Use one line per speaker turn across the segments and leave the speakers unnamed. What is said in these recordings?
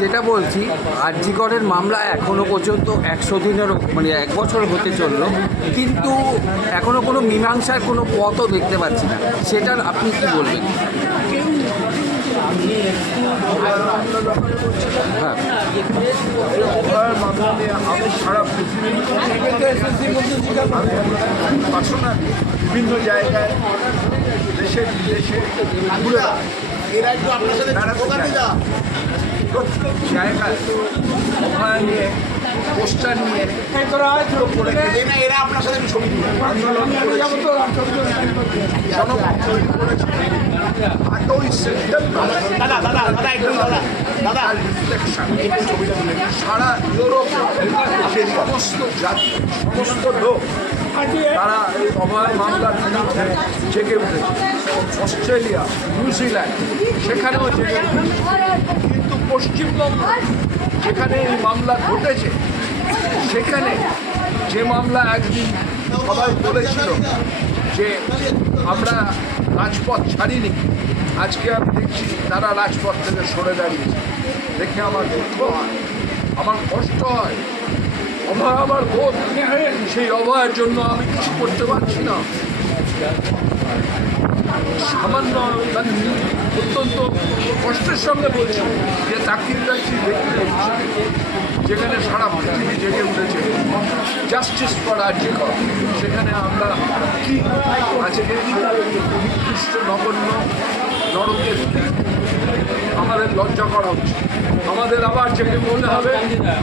যেটা বলছি আরজিগড়ের মামলা এখনও পর্যন্ত একশো দিনেরও মানে এক বছর হতে চলল কিন্তু এখনও কোনো মীমাংসার কোনো পথও দেখতে পাচ্ছি না সেটার আপনি কি বলবেন হ্যাঁ
আমি সারা বিভিন্ন জায়গায় দেশে বিদেশে ঘুরে বেড়াই।
এরা একটু আপনার সাথে।
প্রত্যেক জায়গায় অভয় নিয়ে পোস্টার নিয়ে
এরা আপনার দাদা দাদা দাদা একদম দাদা দাদা
সারা ইউরোপ সমস্ত জাতি সমস্ত লোক তারা এই অভয় মামলার বিরুদ্ধে জেগে উঠেছে অস্ট্রেলিয়া নিউজিল্যান্ড সেখানেও জেগে পশ্চিমবঙ্গ, যেখানে এই মামলা ঘটেছে, সেখানে যে মামলা একদিন সবাই বলেছিল যে আমরা রাজপথ ছাড়িনি, আজকে আমি দেখছি তারা রাজপথ থেকে সরে দাঁড়িয়েছে। দেখে আমার দুঃখ হয়, আমার কষ্ট হয় আমার আমার বোধ। সেই অভয়ের জন্য আমি কিছু করতে পারছি না। সামান্য মানে অত্যন্ত কষ্টের সঙ্গে বলছি যে তাকিয়ে যাচ্ছি দেখতে যেখানে সারা পৃথিবী জেগে উঠেছে। জাস্টিস ফর আর্যিকর সেখানে আমরা কি আজকে নিকৃষ্ট নগণ্য নরকের আমাদের লজ্জা করা উচিত। আমাদের আবার জেগে বলতে হবে,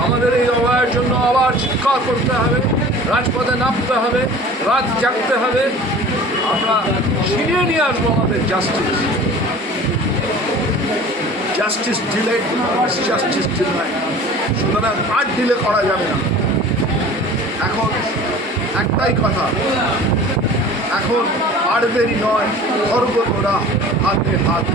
আমাদের এই অভয়ের জন্য আবার চিৎকার করতে হবে, রাজপথে নামতে হবে, রাত জাগতে হবে। আমরা ছিনিয়ে নিয়ে আসব আমাদের justice justice delay justice delay সুতরাং আর ডিলে করা যাবে না। এখন একটাই কথা, এখন আর দেরি নয় সর্বতোরা হাতে হাত।